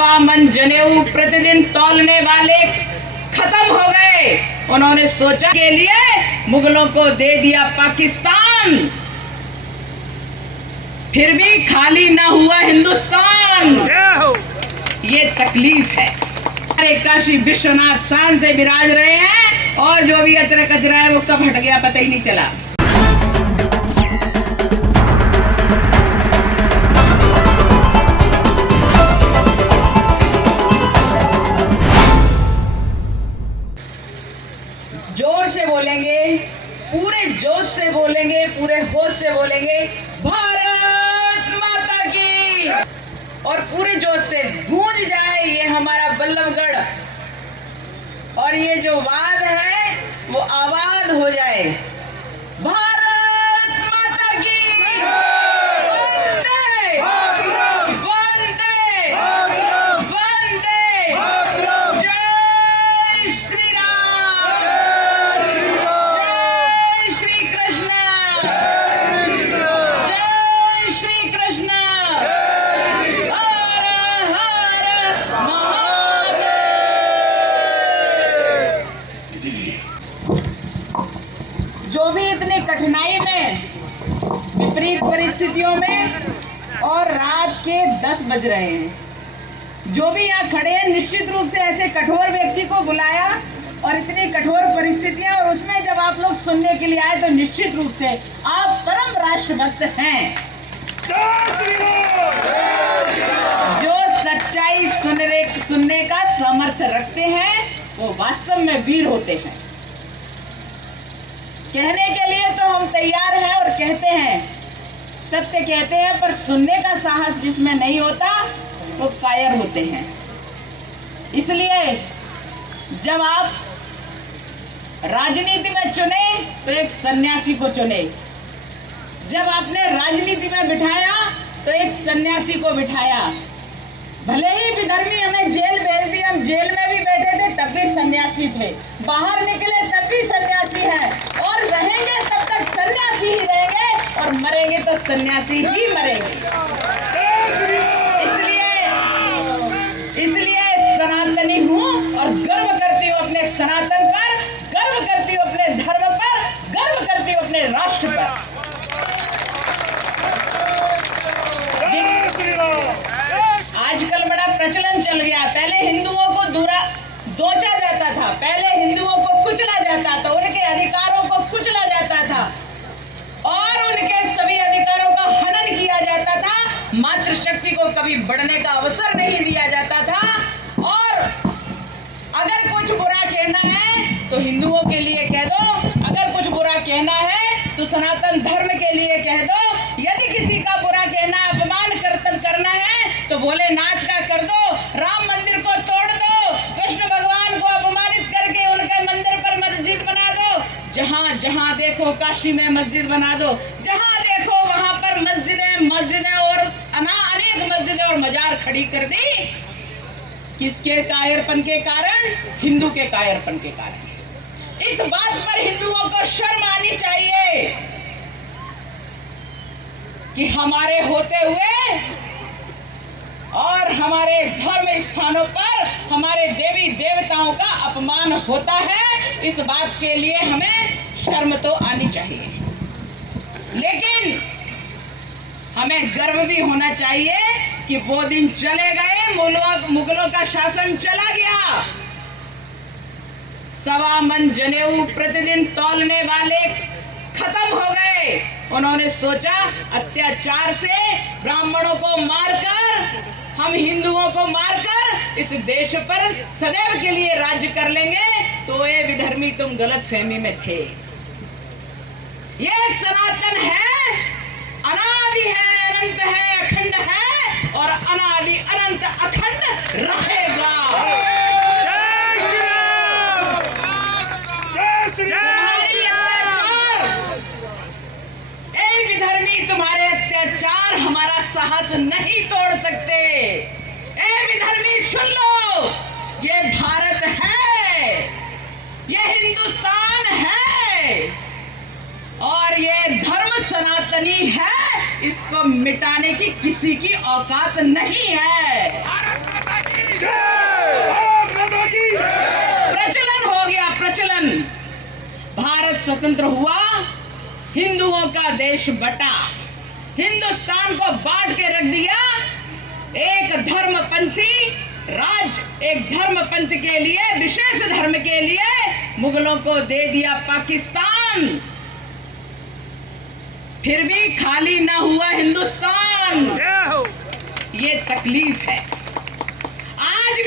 सवा मन जनेऊ प्रतिदिन तौलने वाले खत्म हो गए। उन्होंने सोचा के लिए मुगलों को दे दिया पाकिस्तान, फिर भी खाली ना हुआ हिंदुस्तान। ये तकलीफ है। अरे काशी विश्वनाथ शान से विराज रहे हैं और जो भी अचरा कचरा है वो कब हट गया पता ही नहीं चला। जोर से बोलेंगे, पूरे जोश से बोलेंगे, पूरे होश से बोलेंगे भारत माता की, और पूरे जोश से गूंज जाए ये हमारा बल्लभगढ़, और ये जो वाद है वो आबाद हो जाए। भारत माता की वंदे वंदे वंदे, जय श्री राम, जय श्री कृष्ण, जय श्री कृष्ण, हर हर महादेव। जो भी इतनी कठिनाई में, विपरीत परिस्थितियों में, और रात के 10 बज रहे हैं, जो भी यहाँ खड़े हैं, निश्चित रूप से ऐसे कठोर व्यक्ति को बुलाया और इतनी कठोर परिस्थितियां, और उसमें जब आप लोग सुनने के लिए आए तो निश्चित रूप से आप परम राष्ट्रभक्त हैं। जो सच्चाई सुनने का सामर्थ्य रखते हैं वो वास्तव में वीर होते हैं। कहने के लिए तो हम तैयार हैं और कहते हैं, सत्य कहते हैं, पर सुनने का साहस जिसमें नहीं होता वो कायर होते हैं। इसलिए जब आप राजनीति में चुने तो एक सन्यासी को चुने, जब आपने राजनीति में बिठाया तो एक सन्यासी को बिठाया। भले ही विधर्मी हमें जेल भेज दी, हम जेल में भी बैठे थे तब भी सन्यासी थे, बाहर निकले तब भी सन्यासी हैं, और रहेंगे तब तक सन्यासी ही रहेंगे, और मरेंगे तो सन्यासी ही मरेंगे। इसलिए सनातनी हूँ और गर्व करती हूँ अपने सनातन पर, गर्व करती हूँ अपने धर्म पर, गर्व करती हूँ अपने राष्ट्र पर। आजकल बड़ा प्रचलन चल गया, पहले हिंदुओं को दोचा जाता था, पहले हिंदुओं को कुचला जाता था, उनके अधिकारों को कुचला जाता था और उनके सभी अधिकारों का हनन किया जाता था। मातृशक्ति को कभी बढ़ने का अवसर नहीं दिया जाता था, और अगर कुछ बुरा कहना है तो हिंदुओं के लिए कह दो, अगर कुछ बुरा कहना है तो सनातन धर्म के लिए कह दो, यदि किसी का बुरा कहना, अपमान करना है तो भोलेनाथ का कर दो, राम मंदिर को तोड़ दो, कृष्ण भगवान को अपमानित करके उनके मंदिर पर मस्जिद बना दो, जहां जहां देखो काशी में मस्जिद बना दो, जहां देखो वहां पर मस्जिदें और अनेक मस्जिदें और मजार खड़ी कर दी। किसके कायरपन के कारण? हिंदू के कायरपन के कारण। इस बात पर हिंदुओं को शर्म आनी चाहिए कि हमारे होते हुए और हमारे धर्म स्थानों पर हमारे देवी देवताओं का अपमान होता है। इस बात के लिए हमें शर्म तो आनी चाहिए, लेकिन हमें गर्व भी होना चाहिए कि वो दिन चले गए, मुगलों का शासन चला गया। सवा मन जनेऊ प्रतिदिन तौलने वाले खत्म हो गए। उन्होंने सोचा अत्याचार से ब्राह्मणों को मारकर, हम हिंदुओं को मारकर इस देश पर सदैव के लिए राज्य कर लेंगे। तो ये विधर्मी तुम गलत फहमी में थे। ये सनातन है, अनादि है, अनंत है, अखंड है, और अनादि अनंत अखंड रहेगा। तुम्हारे अत्याचार हमारा साहस नहीं तोड़ सकते। ए विधर्मी सुन लो, ये भारत है, ये हिंदुस्तान है, और ये धर्म सनातनी है, इसको मिटाने की किसी की औकात नहीं है। स्वतंत्र हुआ, हिंदुओं का देश बटा, हिंदुस्तान को बांट के रख दिया। एक धर्मपंथी राज्य, एक धर्मपंथ के लिए, विशेष धर्म के लिए मुगलों को दे दिया पाकिस्तान। फिर भी खाली ना हुआ हिंदुस्तान। ये तकलीफ है। आज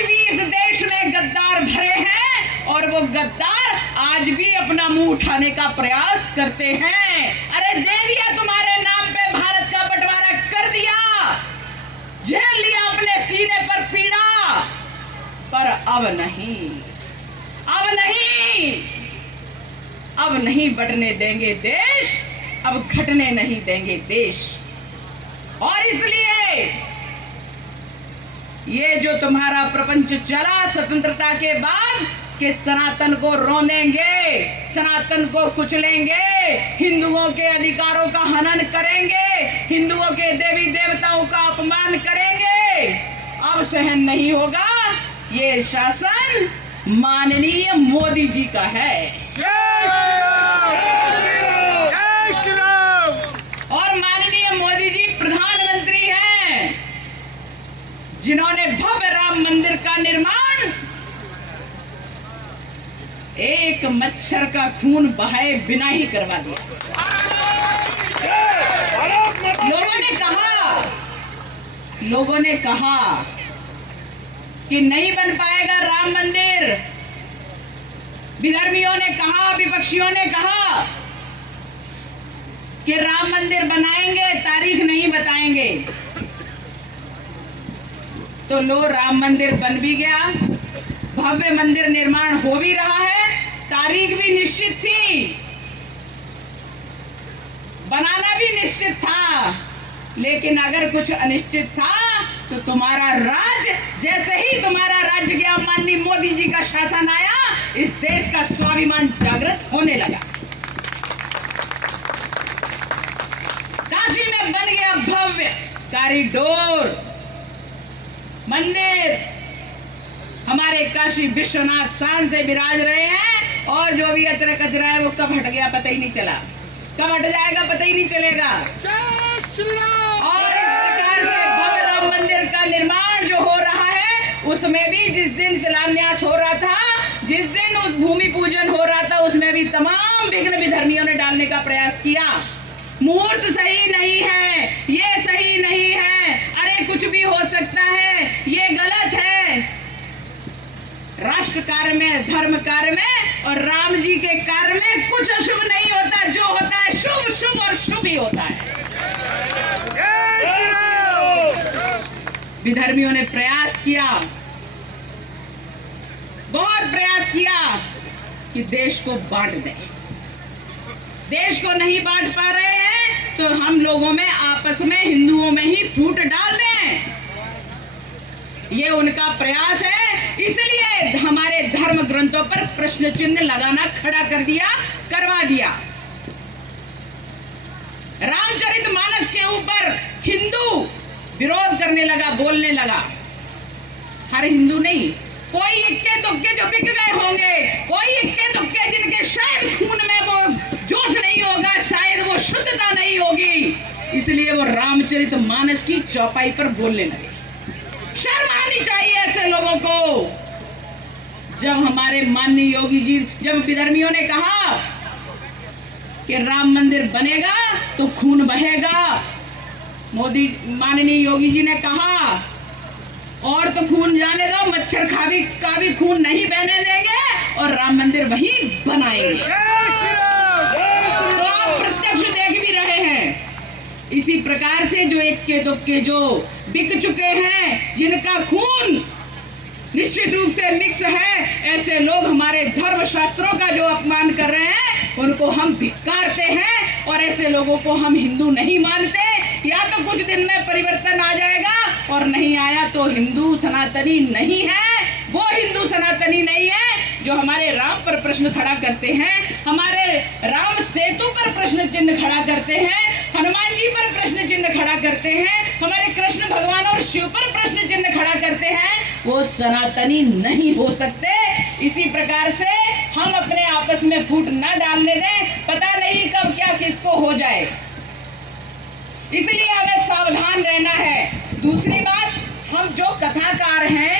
भी इस देश में गद्दार भरे हैं और वो गद्दार आज भी अपना मुंह उठाने का प्रयास करते हैं। अरे दे दिया तुम्हारे नाम पे, भारत का बंटवारा कर दिया, झेल लिया अपने सीने पर पीड़ा, पर अब नहीं बंटने देंगे देश, अब घटने नहीं देंगे देश। और इसलिए ये जो तुम्हारा प्रपंच चला स्वतंत्रता के बाद कि सनातन को रौंदेंगे, सनातन को कुचलेंगे, हिंदुओं के अधिकारों का हनन करेंगे, हिंदुओं के देवी देवताओं का अपमान करेंगे, अब सहन नहीं होगा। ये शासन माननीय मोदी जी का है। और माननीय मोदी जी प्रधानमंत्री हैं, जिन्होंने भव्य राम मंदिर का निर्माण एक मच्छर का खून बहाए बिना ही करवा दिया। लोगों ने कहा कि नहीं बन पाएगा राम मंदिर। विधर्मियों ने कहा, विपक्षियों ने कहा कि राम मंदिर बनाएंगे, तारीख नहीं बताएंगे। तो लो, राम मंदिर बन भी गया, भव्य मंदिर निर्माण हो भी रहा है, तारीख भी निश्चित थी, बनाना भी निश्चित था। लेकिन अगर कुछ अनिश्चित था तो तुम्हारा राज्य, जैसे ही तुम्हारा राज्य गया, माननीय मोदी जी का शासन आया, इस देश का स्वाभिमान जागृत होने लगा। काशी में बन गया भव्य कॉरिडोर मंदिर। हमारे काशी विश्वनाथ शान से विराज रहे हैं, और जो भी अचरा कचरा है वो कब हट गया पता ही नहीं चला, कब हट जाएगा पता ही नहीं चलेगा। और इस प्रकार से भव्य राम मंदिर का निर्माण जो हो रहा है, उसमें भी जिस दिन शिलान्यास हो रहा था, जिस दिन उस भूमि पूजन हो रहा था, उसमें भी तमाम विघ्न विधर्मियों ने डालने का प्रयास किया। मुहूर्त सही नहीं है, ये सही नहीं है, अरे कुछ भी हो सकता है, ये गलत है। राष्ट्र कार्य में, धर्म कार्य में और राम जी के कार्य में कुछ अशुभ नहीं होता, जो होता है शुभ शुभ और शुभ ही होता है। विधर्मियों ने प्रयास किया, बहुत प्रयास किया कि देश को बांट दें। देश को नहीं बांट पा रहे हैं तो हम लोगों में आपस में, हिंदुओं में ही फूट डाल दें, ये उनका प्रयास है। इसलिए हमारे धर्म ग्रंथों पर प्रश्न चिन्ह लगाना खड़ा कर दिया, करवा दिया। रामचरितमानस के ऊपर हिंदू विरोध करने लगा, बोलने लगा। हर हिंदू नहीं, कोई इक्के दुक्के जो बिक गए होंगे, कोई इक्के दुक्के जिनके शायद खून में वो जोश नहीं होगा, शायद वो शुद्धता नहीं होगी, इसलिए वो रामचरितमानस की चौपाई पर बोलने लगे। शर्म आनी चाहिए ऐसे लोगों को। जब हमारे माननीय योगी जी, जब विधर्मियों ने कहा कि राम मंदिर बनेगा तो खून बहेगा, मोदी माननीय योगी जी ने कहा और तो खून जाने दो, मच्छर का भी खून नहीं बहने देंगे और राम मंदिर वहीं बनाएंगे। तो आप प्रत्यक्ष देख भी रहे हैं। इसी प्रकार से जो इक्के दुक्के जो बिक चुके हैं, जिनका खून निश्चित रूप से मिक्स है, ऐसे लोग हमारे धर्म शास्त्रों का जो अपमान कर रहे हैं, उनको हम धिक्कारते हैं और ऐसे लोगों को हम हिंदू नहीं मानते। या तो कुछ दिन में परिवर्तन आ जाएगा और नहीं आया तो हिंदू सनातनी नहीं है। वो हिंदू सनातनी नहीं है जो हमारे राम पर प्रश्न खड़ा करते हैं, हमारे राम सेतु पर प्रश्न चिन्ह खड़ा करते हैं, हनुमान जी पर प्रश्न चिन्ह खड़ा करते हैं, हमारे कृष्ण भगवान और शिव पर प्रश्न चिन्ह खड़ा करते हैं, वो सनातनी नहीं हो सकते। इसी प्रकार से हम अपने आपस में फूट न डालने दें, पता नहीं कब क्या किसको हो जाए, इसलिए हमें सावधान रहना है। दूसरी बात, हम जो कथाकार हैं,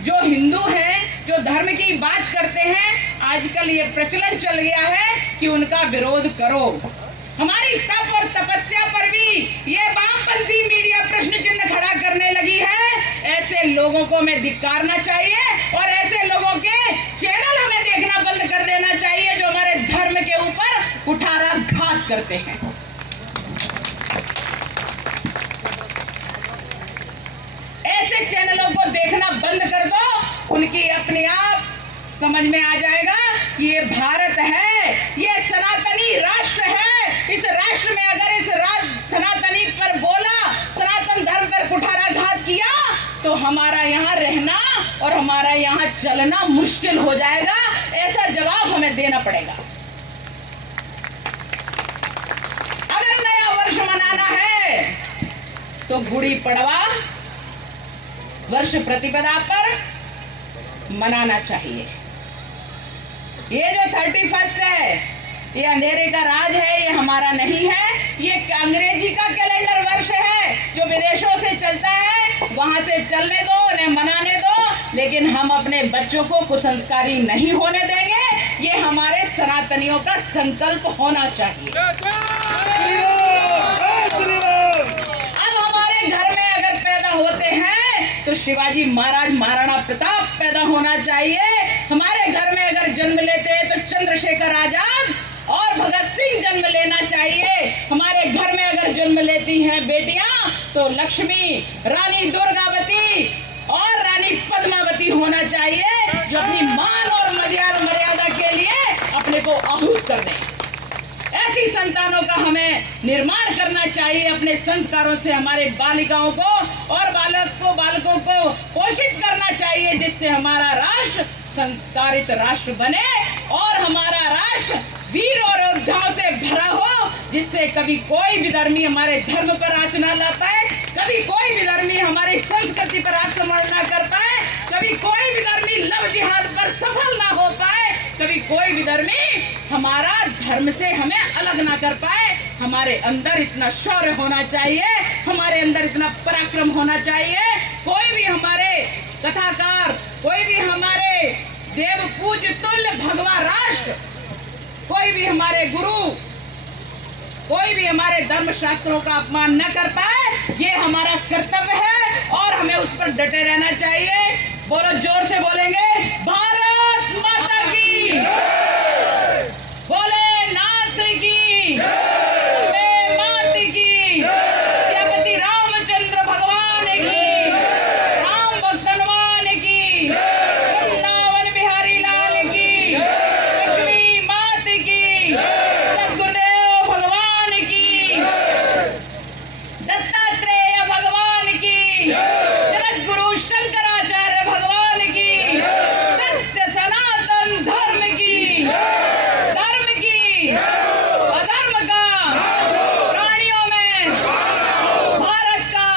जो हिंदू हैं, जो धर्म की बात करते हैं, आजकल ये प्रचलन चल गया है कि उनका विरोध करो। हमारी तप और तपस्या पर भी ये वामपंथी मीडिया प्रश्न चिन्ह खड़ा करने लगी है। ऐसे लोगों को हमें धिक्कारना चाहिए और ऐसे लोगों के चैनल हमें देखना बंद कर देना चाहिए जो हमारे धर्म के ऊपर कुठाराघात करते हैं। ऐसे चैनलों को देखना बंद कर दो, उनकी अपने आप समझ में आ जाएगा कि ये भारत है, ये सनातनी राष्ट्र है। इस राष्ट्र में अगर इस सनातनी पर बोला, सनातन धर्म पर कुठाराघात किया, तो हमारा यहाँ रहना और हमारा यहाँ चलना मुश्किल हो जाएगा। ऐसा जवाब हमें देना पड़ेगा। अगर नया वर्ष मनाना है तो गुड़ी पड़वा वर्ष प्रतिपदा पर मनाना चाहिए। ये जो 31 है, ये अंधेरे का राज है, ये हमारा नहीं है। ये अंग्रेजी का कैलेंडर वर्ष है जो विदेशों से चलता है, वहां से चलने दो, उन्हें मनाने दो, लेकिन हम अपने बच्चों को कुसंस्कारी नहीं होने देंगे। ये हमारे सनातनियों का संकल्प होना चाहिए। अब हमारे घर में अगर पैदा होते हैं तो शिवाजी महाराज, महाराणा प्रताप पैदा होना चाहिए। हमारे घर में अगर जन्म लेते हैं तो चंद्रशेखर आजाद और भगत सिंह जन्म लेना चाहिए। हमारे घर में अगर जन्म लेती हैं बेटियां तो लक्ष्मी, रानी दुर्गावती और रानी पद्मावती होना चाहिए, जो अपनी मान और मर्यादा के लिए अपने को आहूत कर दें। ऐसी संतानों का हमें निर्माण करना चाहिए। अपने संस्कारों से हमारे बालिकाओं को और बालकों को पोषित करना चाहिए, जिससे हमारा राष्ट्र संस्कारित राष्ट्र बने और हमारा राष्ट्र वीर और योद्धाओं से भरा हो, जिससे कभी कोई विधर्मी हमारे धर्म पर आंच ना ला पाए, कभी कोई विधर्मी हमारी संस्कृति पर आक्रमण ना कर पाए, कभी कोई विधर्मी लव जिहाद पर सफल ना हो पाए, कभी कोई विधर्मी हमारा धर्म से हमें अलग ना कर पाए। हमारे अंदर इतना शौर्य होना चाहिए, हमारे अंदर इतना पराक्रम होना चाहिए। कोई भी हमारे कथाकार, कोई भी हमारे देव पूज तुल्य भगवा राष्ट्र, कोई भी हमारे गुरु, कोई भी हमारे धर्म शास्त्रों का अपमान न कर पाए, ये हमारा कर्तव्य है और हमें उस पर डटे रहना चाहिए। बोलो, जोर से बोलेंगे, भारत माता की, बोले नाथ की, अम्बे मात की, सियापति रामचंद्र भगवान की, राम भक्त हनुमान की, वृंदावन बिहारी लाल की, लक्ष्मी मात की, सद्गुरुदेव भगवान की, दत्तात्रेय भगवान की, जगत गुरु शंकराचार्य भगवान की, सत्य सनातन धर्म की, अधर्म का, प्राणियों में भारत का,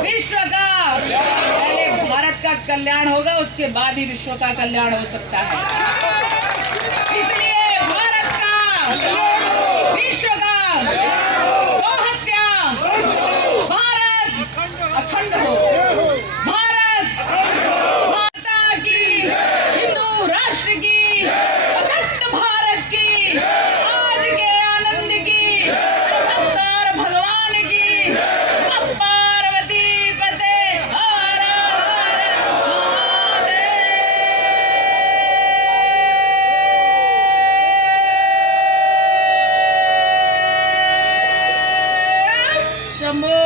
विश्व का, पहले भारत का कल्याण होगा, उसके बाद ही विश्व का कल्याण हो सकता है। इसलिए भारत का, विश्व का, गौ हत्या, भारत अखंड हो, भारत माता की, हिंदू राष्ट्र की, अखंड भारत की, आज के आनंद की, भक्त भगवान की, पार्वती पते हर हर महादेव। शंभो